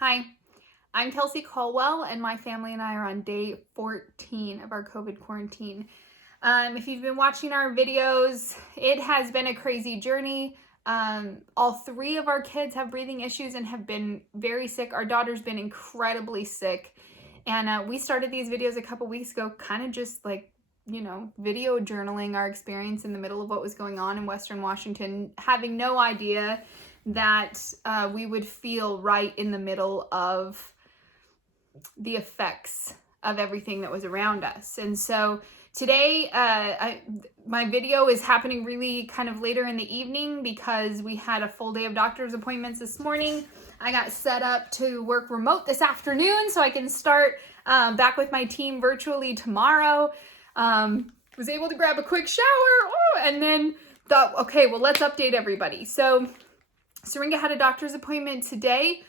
Hi, I'm Kelsey Caldwell, and my family and I are on day 14 of our COVID quarantine. If you've been watching our videos, it has been a crazy journey. All three of our kids have breathing issues and have been very sick. Our daughter's been incredibly sick. And we started these videos a couple weeks ago, kind of just like, video journaling our experience in the middle of what was going on in Western Washington, having no idea that we would feel right in the middle of the effects of everything that was around us. And so today, my video is happening really kind of later in the evening because we had a full day of doctor's appointments this morning. I got set up to work remote this afternoon so I can start back with my team virtually tomorrow. Was able to grab a quick shower and then thought, okay, well, let's update everybody. So Syringa had a doctor's appointment today.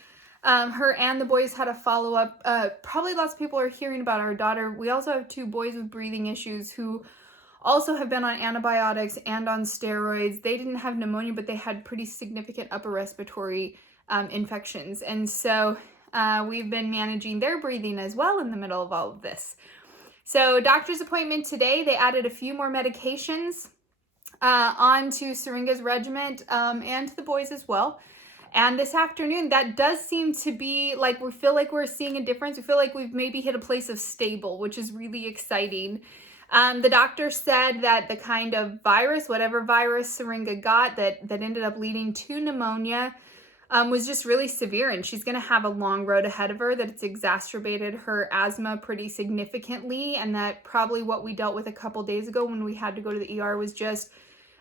Her and the boys had a follow-up. Probably lots of people are hearing about our daughter. We also have two boys with breathing issues who also have been on antibiotics and on steroids. They didn't have pneumonia, but they had pretty significant upper respiratory infections. And so we've been managing their breathing as well in the middle of all of this. So doctor's appointment today, they added a few more medications onto Syringa's regimen and to the boys as well. And this afternoon, that does seem to be like, we feel like we're seeing a difference. We feel like we've maybe hit a place of stable, which is really exciting. The doctor said that the kind of virus, whatever virus Syringa got that ended up leading to pneumonia, was just really severe, and she's going to have a long road ahead of her, that it's exacerbated her asthma pretty significantly, and that probably what we dealt with a couple days ago when we had to go to the ER was just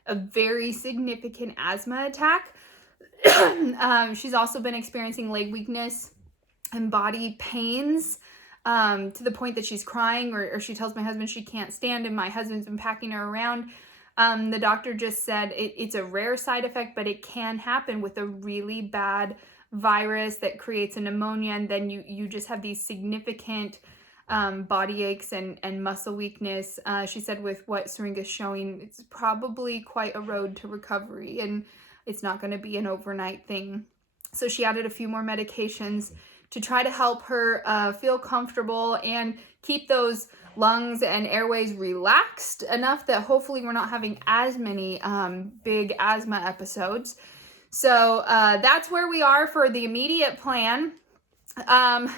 a very significant asthma attack. She's also been experiencing leg weakness and body pains to the point that she's crying, or she tells my husband she can't stand, and my husband's been packing her around. The doctor just said it's a rare side effect, but it can happen with a really bad virus that creates a pneumonia, and then you just have these significant body aches and muscle weakness. She said with what Syringa's showing, it's probably quite a road to recovery, and it's not going to be an overnight thing. So she added a few more medications to try to help her feel comfortable and keep those lungs and airways relaxed enough that hopefully we're not having as many big asthma episodes. So that's where we are for the immediate plan. And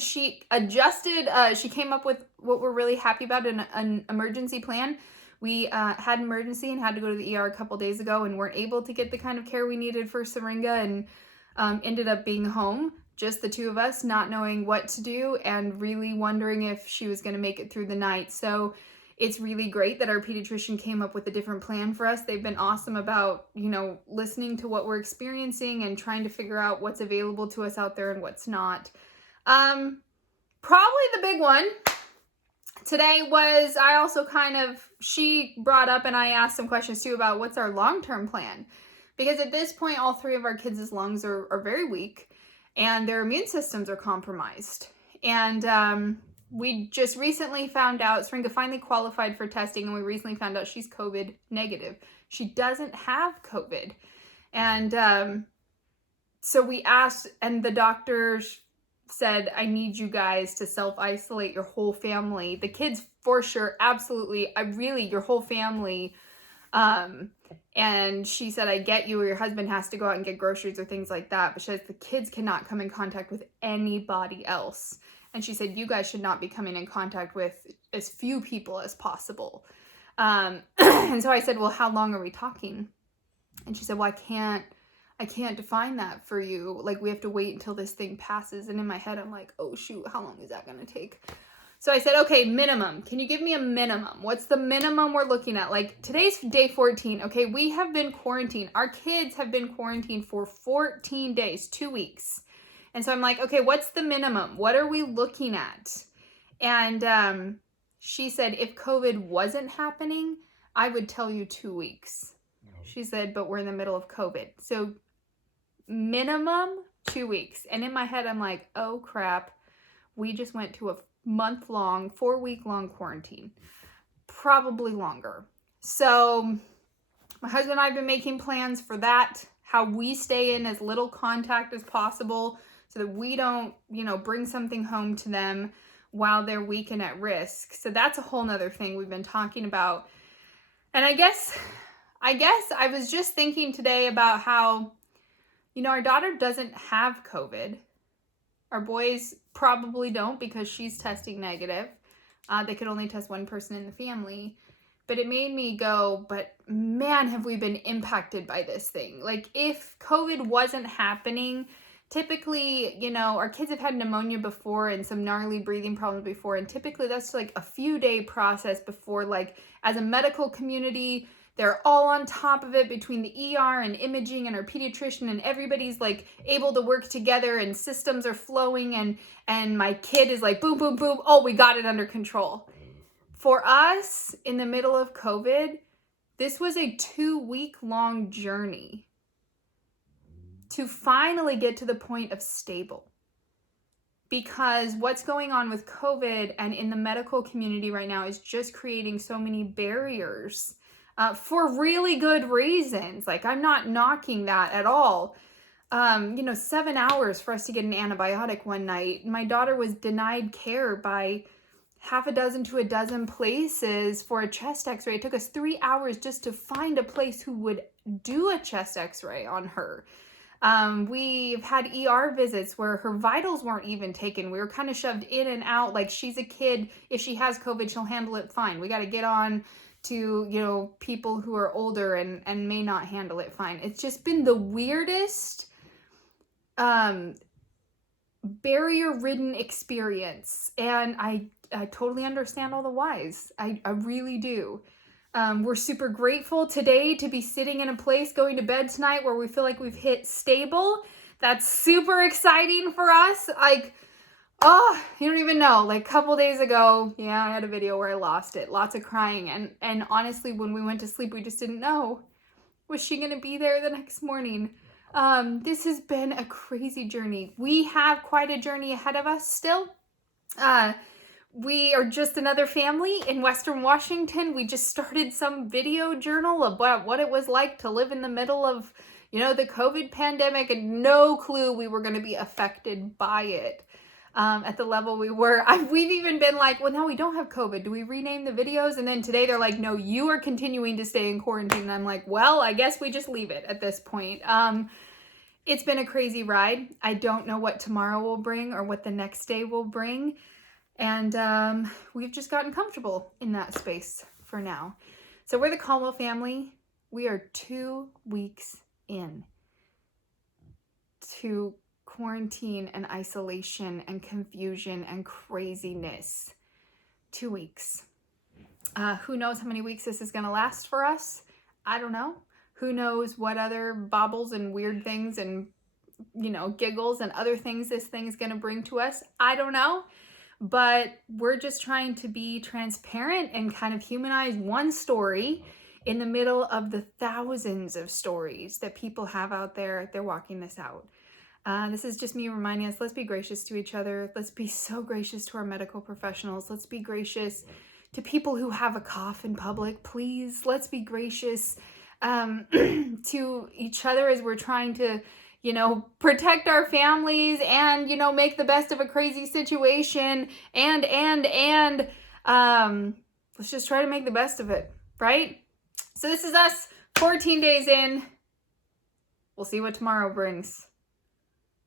she adjusted, she came up with what we're really happy about, an emergency plan. We had an emergency and had to go to the ER a couple days ago and weren't able to get the kind of care we needed for Syringa, and ended up being home, just the two of us, not knowing what to do and really wondering if she was going to make it through the night. So it's really great that our pediatrician came up with a different plan for us. They've been awesome about, listening to what we're experiencing and trying to figure out what's available to us out there and what's not. Probably the big one today was, she brought up and I asked some questions too about what's our long-term plan. Because at this point, all three of our kids' lungs are very weak and their immune systems are compromised. And we just recently found out, Syringa finally qualified for testing, and we recently found out she's COVID negative. She doesn't have COVID. And so we asked, and the doctors said, I need you guys to self-isolate your whole family. The kids for sure, absolutely, your whole family. And she said, I get you, or your husband has to go out and get groceries or things like that. But she says the kids cannot come in contact with anybody else. And she said, you guys should not be coming in contact with as few people as possible. And so I said, well, how long are we talking? And she said, well, I can't define that for you. Like, we have to wait until this thing passes. And in my head, I'm like, oh shoot, how long is that going to take? So I said, okay, minimum. Can you give me a minimum? What's the minimum we're looking at? Like, today's day 14. Okay, we have been quarantined. Our kids have been quarantined for 14 days, 2 weeks. And so I'm like, okay, what's the minimum? What are we looking at? And she said, if COVID wasn't happening, I would tell you 2 weeks. She said, but we're in the middle of COVID. So minimum 2 weeks. And in my head, I'm like, oh crap. We just went to a month-long, 4-week-long quarantine, probably longer. So my husband and I have been making plans for that, how we stay in as little contact as possible so that we don't, bring something home to them while they're weak and at risk. So that's a whole nother thing we've been talking about. And I guess I was just thinking today about how, our daughter doesn't have COVID. Our boys probably don't because she's testing negative. They could only test one person in the family. But it made me go, but man, have we been impacted by this thing. Like, if COVID wasn't happening, typically, our kids have had pneumonia before and some gnarly breathing problems before. And typically that's like a few day process before, like, as a medical community, they're all on top of it between the ER and imaging and our pediatrician, and everybody's like able to work together and systems are flowing, and my kid is like, boom, boom, boom. Oh, we got it under control. For us in the middle of COVID, this was a 2-week-long journey to finally get to the point of stable. Because what's going on with COVID and in the medical community right now is just creating so many barriers for really good reasons. Like, I'm not knocking that at all. 7 hours for us to get an antibiotic one night. My daughter was denied care by half a dozen to a dozen places for a chest x-ray. It took us 3 hours just to find a place who would do a chest x-ray on her. We've had ER visits where her vitals weren't even taken. We were kind of shoved in and out. Like, she's a kid. If she has COVID, she'll handle it fine. We got to get on to, people who are older and may not handle it fine. It's just been the weirdest, barrier-ridden experience. And I totally understand all the whys. I really do. We're super grateful today to be sitting in a place going to bed tonight where we feel like we've hit stable. That's super exciting for us. Like, oh, you don't even know. Like, a couple days ago, I had a video where I lost it. Lots of crying. And honestly, when we went to sleep, we just didn't know. Was she going to be there the next morning? This has been a crazy journey. We have quite a journey ahead of us still. We are just another family in Western Washington. We just started some video journal about what it was like to live in the middle of, the COVID pandemic, and no clue we were going to be affected by it at the level we were. We've even been like, well, no, we don't have COVID. Do we rename the videos? And then today they're like, no, you are continuing to stay in quarantine. And I'm like, well, I guess we just leave it at this point. It's been a crazy ride. I don't know what tomorrow will bring or what the next day will bring. And we've just gotten comfortable in that space for now. So we're the Caldwell family. We are 2 weeks in to quarantine and isolation and confusion and craziness. 2 weeks. Who knows how many weeks this is going to last for us? I don't know. Who knows what other baubles and weird things and, giggles and other things this thing is going to bring to us? I don't know. But we're just trying to be transparent and kind of humanize one story in the middle of the thousands of stories that people have out there. They're walking this out. This is just me reminding us, let's be gracious to each other. Let's be so gracious to our medical professionals. Let's be gracious to people who have a cough in public, please. Let's be gracious to each other as we're trying to protect our families and, make the best of a crazy situation and let's just try to make the best of it, right? So this is us 14 days in. We'll see what tomorrow brings.